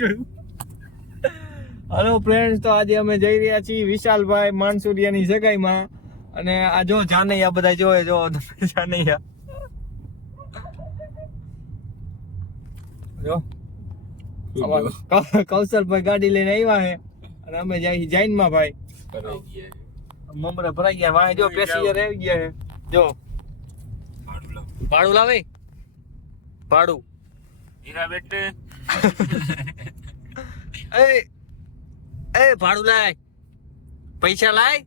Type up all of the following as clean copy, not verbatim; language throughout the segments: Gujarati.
જોયું. હેલો ફ્રેન્ડ્સ, તો આજે અમે જઈ રહ્યા છીએ વિશાલભાઈ માનસુરિયાની સગાઈમાં. અને આ જો જાનૈયા બધા જોવે, જો જાનૈયા જો કૌશલભાઈ ગાડી લઈને આવ્યા છે અને અમે જાય જૈનમાં ભાઈ મમરા ભરાઈ ગયા. વાહ જો પેસેન્જર આવી ગયા છે. જો ભાડું લાવે, ભાડું હીરા બેટે એ ભાડું લાય, પૈસા લાય.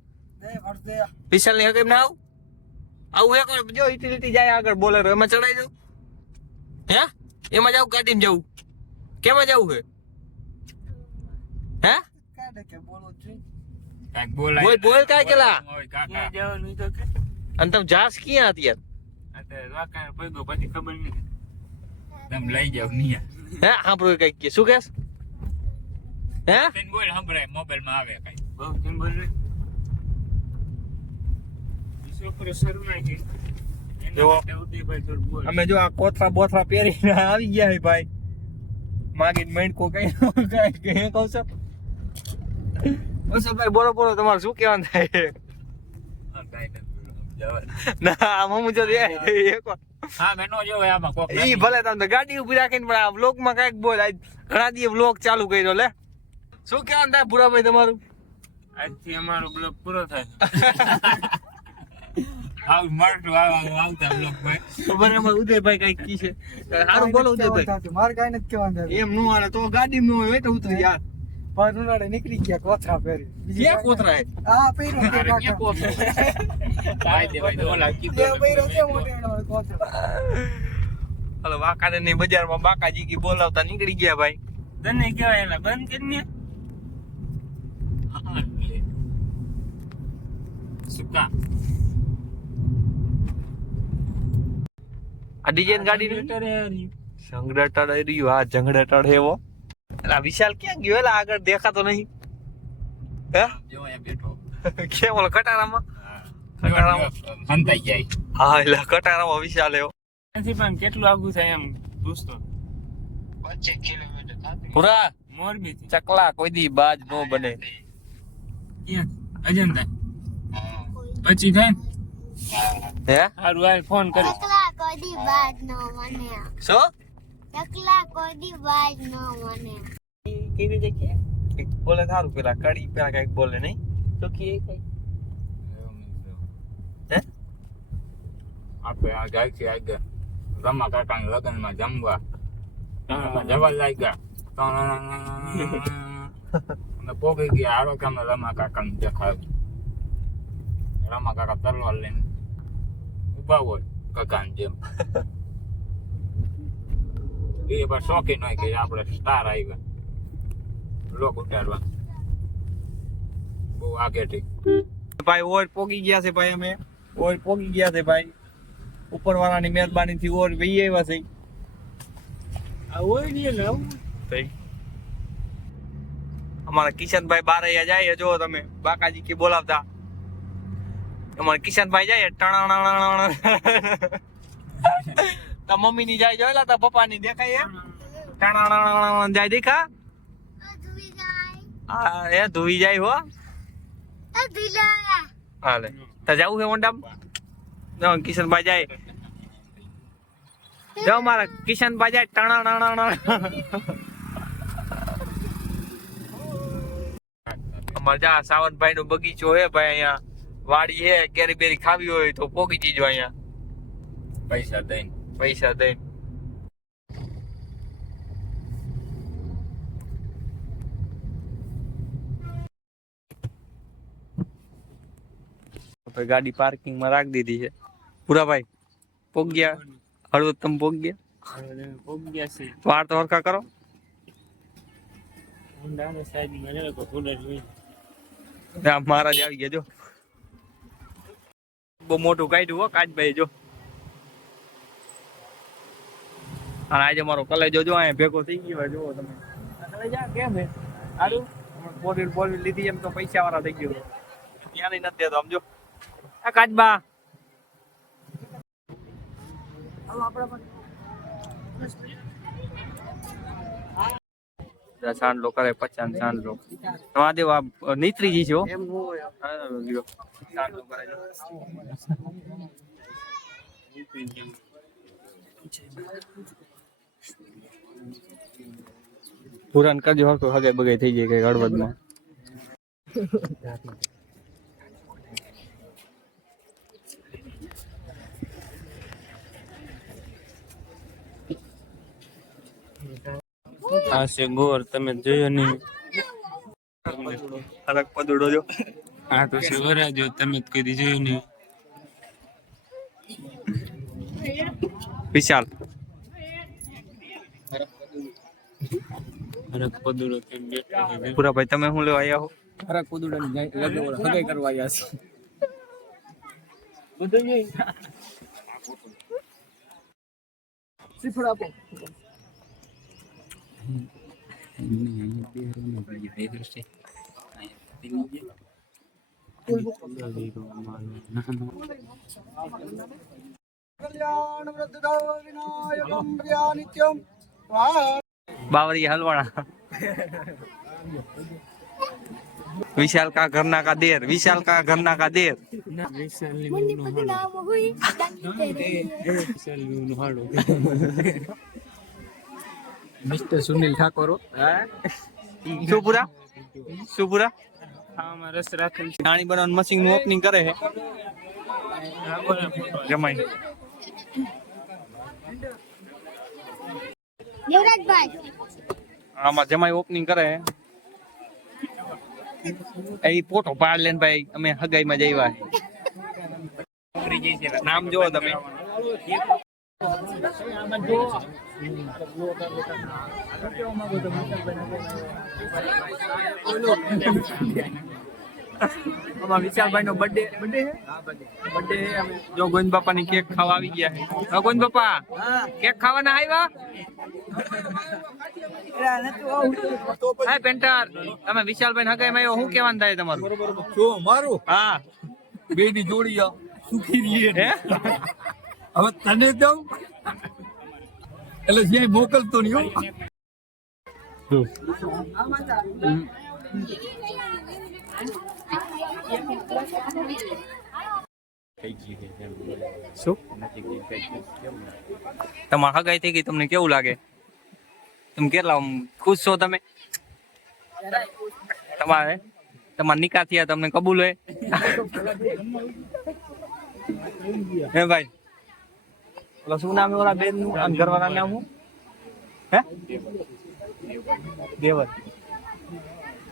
વિશાલ ની હકીમ ના આવું એક જો યુટિલિટી જાય આગળ બોલેરો એમાં ચડાઈ દઉં. હે એમાં જાવ, ગાડીમાં જવું, કેમાં જવું છે? હે બોલ બોલ કાય કેલા અને તમે જાસ ક્યાં અત્યારે? પછી ખબર નહીં તમે લઈ જાવ નહીં. હે સાંભળ્યું કઈક કે શું કેસ? હે બોલ સંભળાય મોબાઈલ માં આવે કઈ બહુ બોલ અમે જો આ કોથરા બોથરા પહેરીને આવી ગયા છે ભાઈ. માગીને મણકો કઈ કઈ કહું છું. ભાઈ બોલો બોલો, તમારે શું કહેવાનું થાય? ના મમ્મી જો ઈ ભલે તમે ગાડી ઉભી રાખીને પણ આ વ્લોગ માં કઈક બોલ. ઘણા દિવસ વ્લોગ ચાલુ કર્યો. લે શું કહેવાનું થાય ભૂરાભાઈ તમારું? આજથી અમારો બ્લોગ પૂરો થાય. ઉદયભાઈ કઈક કી છે સારું બોલો. ઉદયભાઈ મારે કઈ નથી કહેવાનું. એમ નું હાલે તો ગાડી નું હોય તો ઉતરી યાર. પણ ઉનાળે નીકળી ગયા કોથરા પહેરી. ક્યાં કોથરા? આ પહેરો હાલો વાકાને ની બજારમાં બાકાજી કી બોલાવતા નીકળી ગયા ભાઈ. તને કેવાય એલા બંધ કરીને સુકા આ ડીજે ગાડી જંગડાટડ રહ્યું. હા જંગડાટડ એવો. આ વિશાલ ક્યાં ગયો? એલા આગળ દેખાતો નહીં. હે જો અહીંયા બેઠો કેમ ઓલો કટારામાં? કટારામાં હંતાઈ જાય. હા એટલે કટારામાં વિશાલ એવો. નથી પણ કેટલું આગું થાય એમ દોસ્તો? 25 કિલોમીટર થાય. પૂરા મોરબી ચકલા કોઈ દી બાજ નો બને. ક્યાં અજંતા 25 થાય. હે હારું આ ફોન કરી. ચકલા કોઈ દી બાજ નો બને. શું? ચકલા કોઈ દી બાજ નો બને. કેવી જગ્યા એક બોલે થારું પેલા કડી પેલા કઈક બોલે નહીં તો કે કઈ હે આપણે આ જાય છે આગળ રમા કાકાના લગ્નમાં જમવા જવા લાગ્યા પોગી ગયા. આરો કામ રમા કાકાને દેખાડ્યું. રમા કાકા તલવાર લઈને ઉભા હોય કાકાને જેમ. એ પણ શોખીન હોય કે આપણે સ્ટાર આવ્યા લોક ઉતારવા બહુ આગેથી. ભાઈ ઓર પોગી ગયા છે ભાઈ. અમે ઓર પોગી ગયા છે ભાઈ. ઉપરવાળાની મહેરબાનીથી ઓર વહી આવ્યા છે. આ ઓય ની લાવ ભાઈ. અમારા કિશનભાઈ બારૈયા જાય જો તમે બાકાજી કે બોલાવતા. અમારા કિશનભાઈ જાય ટણાણા તા મમ્મી ની જાય જોયેલા તા પપ્પા ની દેખાય એમ ટણાણા જાય દેખા. હા એ ધોઈ જાય હો. હાલે તા જાવું છે ઓંડામ. કિશનભાઈ જાય જો મારા કિશનભાઈ જાય ટણાણા. અમારે જા સાવંતભાઈ નો બગીચો હે ભાઈ. અહીંયા વાડી હે. કેરી બેરી ખાવી હોય તો પોગી જીજો અહીંયા પૈસા દઈને. ગાડી પાર્કિંગ માં રાખી દીધી છે. પૂરાભાઈ પોગ ગયા હળવદ તમે પોગ ગયા છે. વાર તો હરખા કરો. મારા જ આવી ગયા જો. બહુ મોટું કાઢ્યું હો કાચભાઈ જો. અને આજે મારો કલેજો જો અહીંયા ભેગો થઈ ગયો. જોવો તમે કલેજા કેમ હે સારું. બોલ લીધી એમ તો પૈસા વાળા થઈ ગયો. ત્યાં નથી દેતો આમ જો. આ કાચબા સાંડલો કરે 50 સાંડલો મહાદેવ આ નીત્રીજી છે હો. હા, લ્યો. સાંડલો કરે છે. પુરાણ કરજો હરખું હગાઈ બગાઈ થઈ જાય કઈ હળવદમાં. આ છે ગોર તમે જોયો નહીં. હરક પદુડો જો આ તો છે વરાજો તમે કદી જોયું નહીં. વિશાલ હરક પદુડો કેમ બેઠો છે પૂરા ભાઈ તમે શું લેવા આવ્યા હો? હરક પદુડાની હગાઈ કરવા આવ્યા છે. શ્રીફળ આપો. बावरी हलवाड़ा विशाल का घरना का देर विशाल का घरना का देर મિસ્ટર સુનિલ ઠાકોર સુપુરા સુપુરા હા રસ રાખેલ છે. પાણી બનાવવાનું મશીન નું ઓપનિંગ કરે છે જમાઈ દેવરાજભાઈ આમાં જમાઈ ઓપનિંગ કરે એ ફોટો પાડ લેન ભાઈ અમે હગાઈ માં જઈવા નામ જોવો તમે વિશાલભાઈ નો બર્થડે જો ગોવિંદ બાપા ની કેક ખાવા આવી ગયા છે. ગોવિંદ બાપા કેક ખાવાના આવ્યા? હા પેન્ટર તમે વિશાલભાઈ હગાઈ માં શું કેવાનું થાય તમારું? શું મારું હા બે ની જોડી સુખી રહીએ હે હવે તને દઉં એટલે જે મોકલતો નહીં હો. શું તમારે હગાઈ થઈ ગઈ તમને કેવું લાગે? તમે કેટલા ખુશ છો તમે? તમારા નિકાહ થયા તમને કબૂલ હે? હે ભાઈ ઓલા શું નામ ઓલા બેન નું આમ ઘરવાળા નામ હું હે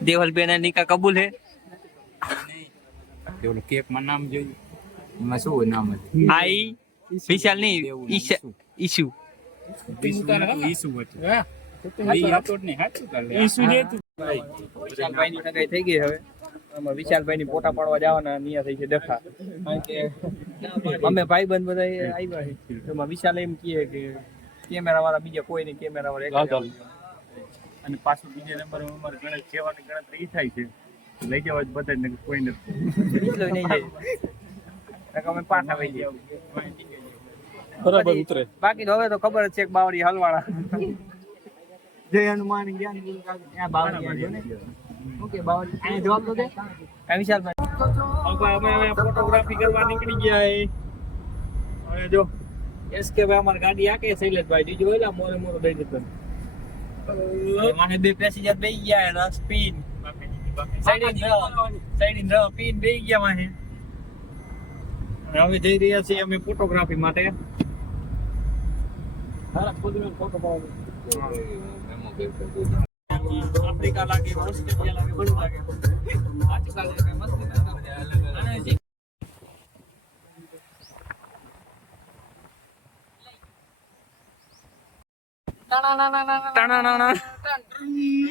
દેવલ બેન નિકાહ કબૂલ હે? કેક માં નામ જોયું એમાં શું નામ હતું? આઈ વિશાલ નહીં ઈશુ વિશાલભાઈ ની સગાઈ થઈ ગઈ. હવે વિશાલભાઈ ની ફોટા પાડવા જવાના નિયા થઈ છે ડખા કારણ કે અમે ભાઈબંધ બધા આવ્યા છે. એમાં વિશાલ એમ કહે કે કેમેરા વાળા બીજા કોઈ નહીં કેમેરા વાળા અને પાછું બીજા નંબર અમારે ગણેશ સેવાની ગણતરી થાય છે લઈ જવા જ બધા કોઈ નથી નહીં જાય અમે પાછા વહી ગયા બરાબર ઉતરે. બાકી તો હવે તો ખબર જ છે કે બાવળી હલવાળા જય હનુમાન જ્ઞાન ત્યાં બાવળી ઓકે બાવળી અહીં જવાબ તો દે વિશાલભાઈ હવે ફોટોગ્રાફી કરવા નીકળી ગયા હવે જો એસકે ભાઈ અમારી ગાડી આકે શૈલેષભાઈ બીજું હોય મોરે મોરો દઈ દેતો માને બે પેસેન્જર બેસી ગયા એના સ્પીન સાઈડ પીન બેસી ગયા માને હવે જઈ રહ્યા છીએ અમે ફોટોગ્રાફી માટે. આફ્રિકા લાગે ઓસ્ટ્રેલિયા લાગે બધું લાગે આજકાલ મસ્તી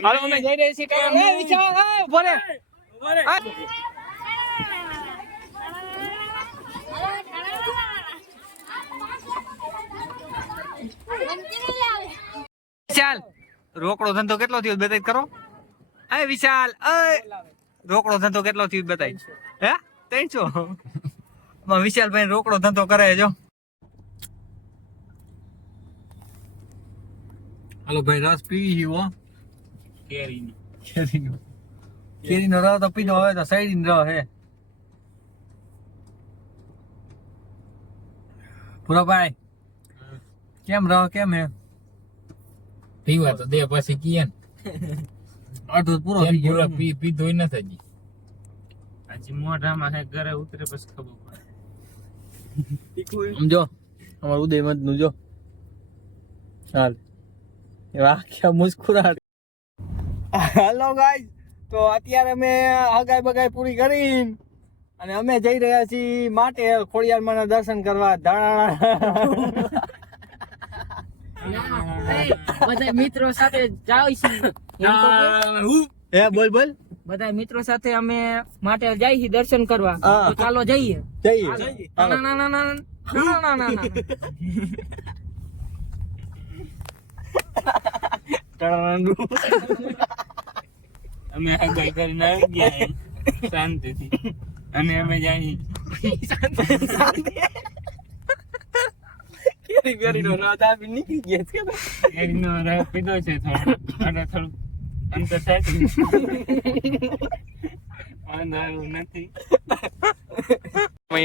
હાલો અમે જઈ રહ્યા છીએ એ વિચાર ભરે વિશાલ રોકડો ધંધો કેટલો થયો બતાવી કરો. એ વિશાલ રોકડો ધંધો કેટલો થયો બતાવી હે 300 વિશાલભાઈ રોકડો ધંધો કરે જો. હાલો ભાઈ રસ પી હો કેરીનો રસ તો પીધો, હવે તો શેરડીનો રસ હે. પૂરાભાઈ કેમ રહ કેમ હે? પીવા તો દે પછી કીએ ને. અડધું પૂરો કેમ થઈ ગયો. પૂરા પીધો ય નથી હજી. હજી મોઢામાં હે, ઘરે ઉતરે પછી ખબર પડે. સમજો અમાર ઉદય મત નું જો હાલ વાહ ક્યાં મુસ્કુરાટ. હેલો ગાઈસ, તો અત્યારે અમે હગાઈ બગાઈ પૂરી કરીને અને અમે જઈ રહ્યા છીએ માટે ખોડિયારમાં ના દર્શન કરવા. બધા મિત્રો સાથે જાય છે. હે બોલ બોલ બધા મિત્રો સાથે અમે માટે જાય છે દર્શન કરવા. હા. તો ચાલો જઈએ. જઈએ. ના ના ના ના ના ના ના ના. અમે હગાઈ કરીને આવી ગયા શાંતિથી, અને અમે જાય કેરી બેરીનો રાત આપી નીકળી ગયા છે. એનો રસ પીધો છે થોડું, અને થોડું અંતર થાય છે. વાંધો આવ્યો નથી.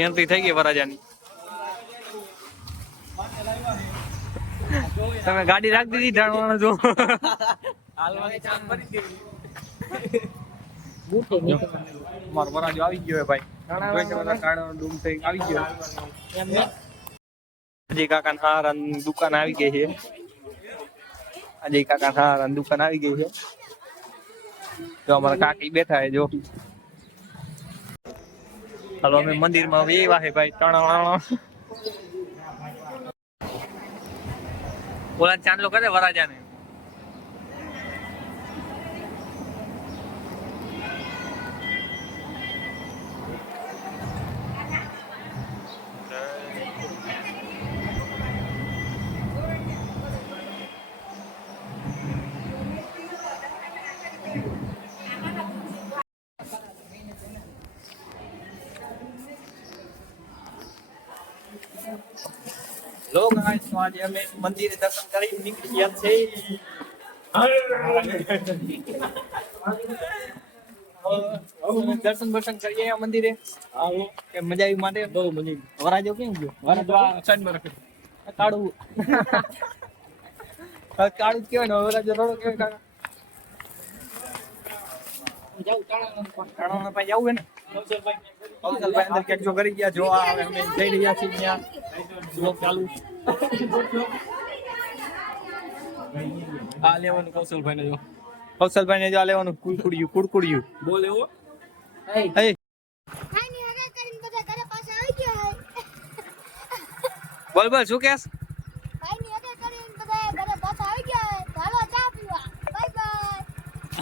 એન્ટ્રી થઈ ગઈ વરાજાની. તમે ગાડી રાખી દીધી ઢાળવાનો જો. મારો વરાજો આવી ગયો હે ભાઈ. જોઈ શકો છો ઢાળવાનો ડૂમ થઈ આવી ગયો. અજય કાકા ના હારાની દુકાન આવી ગઈ છે. અજય કાકા ના હારાની દુકાન આવી ગઈ છે. જો અમારા કાકી બેઠા છે જો. હાલો અમે મંદિરમાં વેવા છે ભાઈ. ઓલા ચાંદલો કરે વરાજાને. લો ગાઈસ, તો આજે અમે મંદિરે દર્શન કરી નીકળી ગયા છે. દર્શન બર્શન કરીએ આ મંદિરે. કે મજા આવી માટે બહુ મજા આવી. વરાજો કેમ ગયો? વરાજો સાઈડમાં રાખે. કાળું કાળું કેવાય ને વરાજો થોડો કેવાય કાકા. કાળાના પાસે જવું હે ને. કૌશલભાઈ અંદર ક્યાંક જો કરી ગયા. જો હવે અમે જઈ રહ્યા છીએ ત્યાં. બ્લોગ ચાલુ. આ લેવાનું કૌશલભાઈ ને જો. કૌશલભાઈ ને જો આ લેવાનું કુડકુડિયું બોલ એવો. બોલ બોલ શું કેસ?